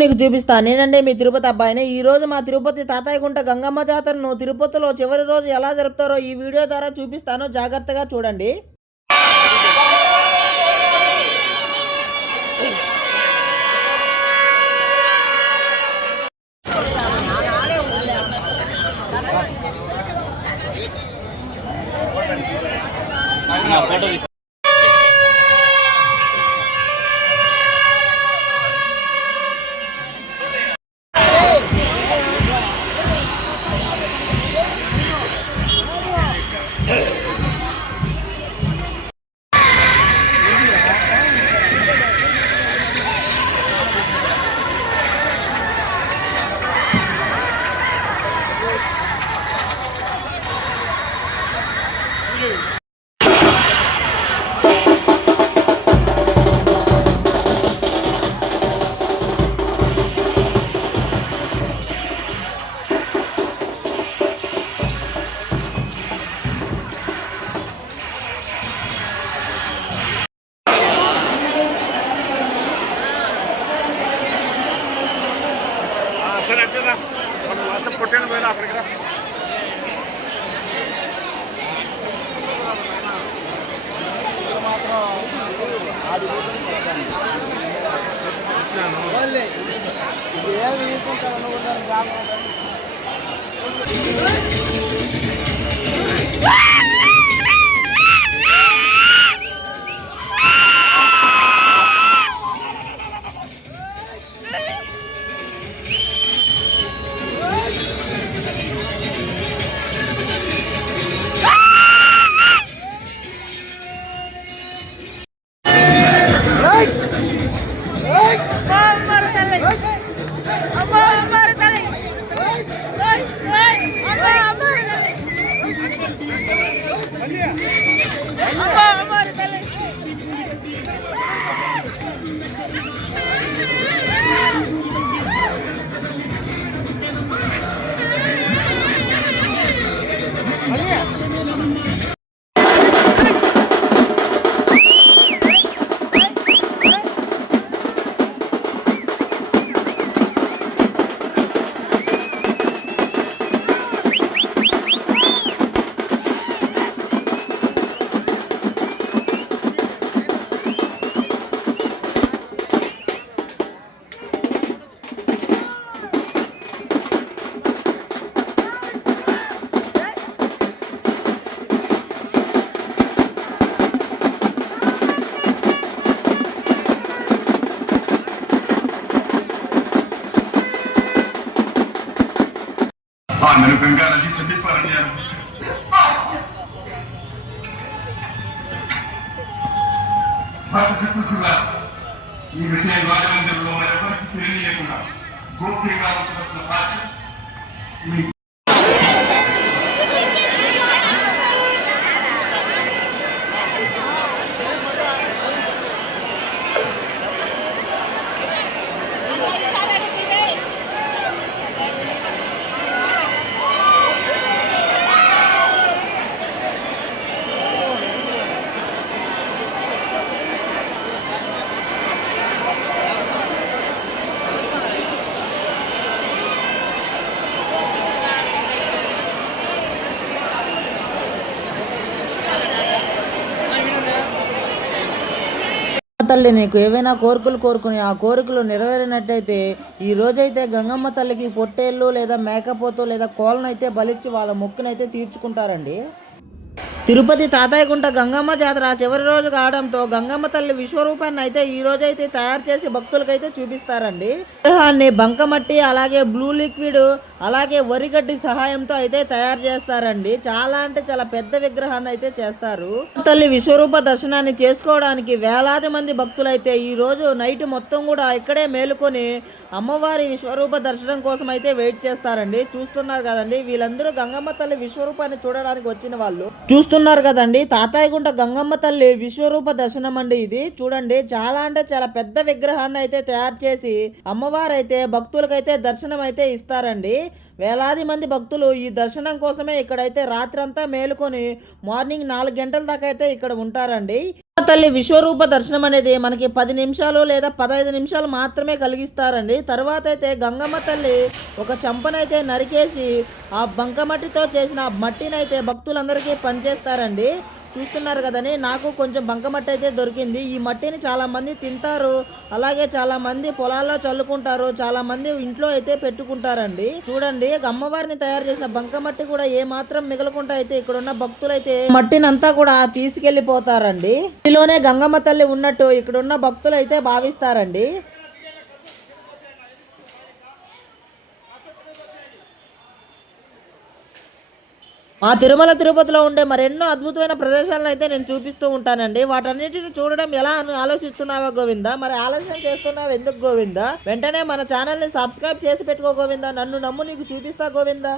నీకు చూపిస్తాను. నేనంటే మీ తిరుపతి అబ్బాయిని. ఈ రోజు మా తిరుపతి తాతయ్యగుంట గంగమ్మ జాతరను తిరుపతిలో చివరి రోజు ఎలా జరుపుతారో ఈ వీడియో ద్వారా చూపిస్తాను. జాగ్రత్తగా చూడండి. పొట్టాను పోయినా అక్కడికి రా. నన్ను గంగా నది సమీపాలని ఈ విషయం రాజమందిరంలో ఎవరికి తెలియకుండా గోప్యంగా ఉంటున్న బాధ్యత తల్లి నీకు ఏవైనా కోరికలు కోరుకుని ఆ కోరికలు నెరవేరినట్టయితే ఈ రోజైతే గంగమ్మ తల్లికి పొట్టేళ్ళు లేదా మేకపోతు లేదా కోళ్ళనైతే బలిచ్చి వాళ్ళ మొక్కునైతే తీర్చుకుంటారండి. తిరుపతి తాతయ్యగుంట గంగమ్మ జాతర చివరి రోజు కావడంతో గంగమ్మ తల్లి విశ్వరూపాన్ని అయితే ఈ రోజైతే తయారు చేసి భక్తులకైతే చూపిస్తారండి. విగ్రహాన్ని బంకమట్టి అలాగే బ్లూ లిక్విడ్ అలాగే వరిగడ్డి సహాయంతో అయితే తయారు చేస్తారండి. చాలా అంటే చాలా పెద్ద విగ్రహాన్ని అయితే చేస్తారు. తల్లి విశ్వరూప దర్శనాన్ని చేసుకోవడానికి వేలాది మంది భక్తులైతే ఈ రోజు నైట్ మొత్తం కూడా ఇక్కడే మేలుకొని అమ్మవారి విశ్వరూప దర్శనం కోసం అయితే వెయిట్ చేస్తారండి. చూస్తున్నారు కదండి, వీళ్ళందరూ గంగమ్మ తల్లి విశ్వరూపాన్ని చూడడానికి వచ్చిన వాళ్ళు. చూస్తున్నారు కదండి, తాతాయగుంట గంగమ్మ తల్లి విశ్వరూప దర్శనం అండి ఇది. చూడండి, చాలా అంటే చాలా పెద్ద విగ్రహాన్ని అయితే తయారు చేసి అమ్మవారు అయితే భక్తులకైతే దర్శనం అయితే ఇస్తారండి. వేలాది మంది భక్తులు ఈ దర్శనం కోసమే ఇక్కడైతే రాత్రంతా మేలుకొని మార్నింగ్ 4 గంటల దాకా అయితే ఇక్కడ ఉంటారండి. తల్లి విశ్వరూప దర్శనం అనేది మనకి 10 నిమిషాలు లేదా 15 నిమిషాలు మాత్రమే కలిగిస్తారండి. తర్వాత అయితే గంగమ్మ తల్లి ఒక చెంపనైతే నరికేసి ఆ బంకమట్టితో చేసిన మట్టిని అయితే భక్తులందరికీ పంచేస్తారండి. చూస్తున్నారు కదండి, నాకు కొంచెం బంకమట్టి అయితే దొరికింది. ఈ మట్టిని చాలా మంది తింటారు, అలాగే చాలా మంది పొలాల్లో చల్లుకుంటారు, చాలా మంది ఇంట్లో అయితే పెట్టుకుంటారండి. చూడండి, అమ్మవారిని తయారు చేసిన బంకమట్టి కూడా ఏ మాత్రం మిగలకుండా అయితే ఇక్కడ ఉన్న భక్తులు అయితే మట్టినంతా కూడా తీసుకెళ్లిపోతారండి. ఇందులోనే గంగమ్మ తల్లి ఉన్నట్టు ఇక్కడ ఉన్న భక్తులు అయితే భావిస్తారండి. మా తిరుమల తిరుపతిలో ఉండే మరెన్నో అద్భుతమైన ప్రదేశాలను అయితే నేను చూపిస్తూ ఉంటానండి. వాటన్నిటిని చూడడం ఎలా అని ఆలోచిస్తున్నావా గోవిందా? మరి ఆలస్యం చేస్తున్నావు ఎందుకు గోవిందా? వెంటనే మన ఛానల్ని సబ్స్క్రైబ్ చేసి పెట్టుకో గోవిందా. నన్ను నమ్ము, నీకు చూపిస్తా గోవిందా.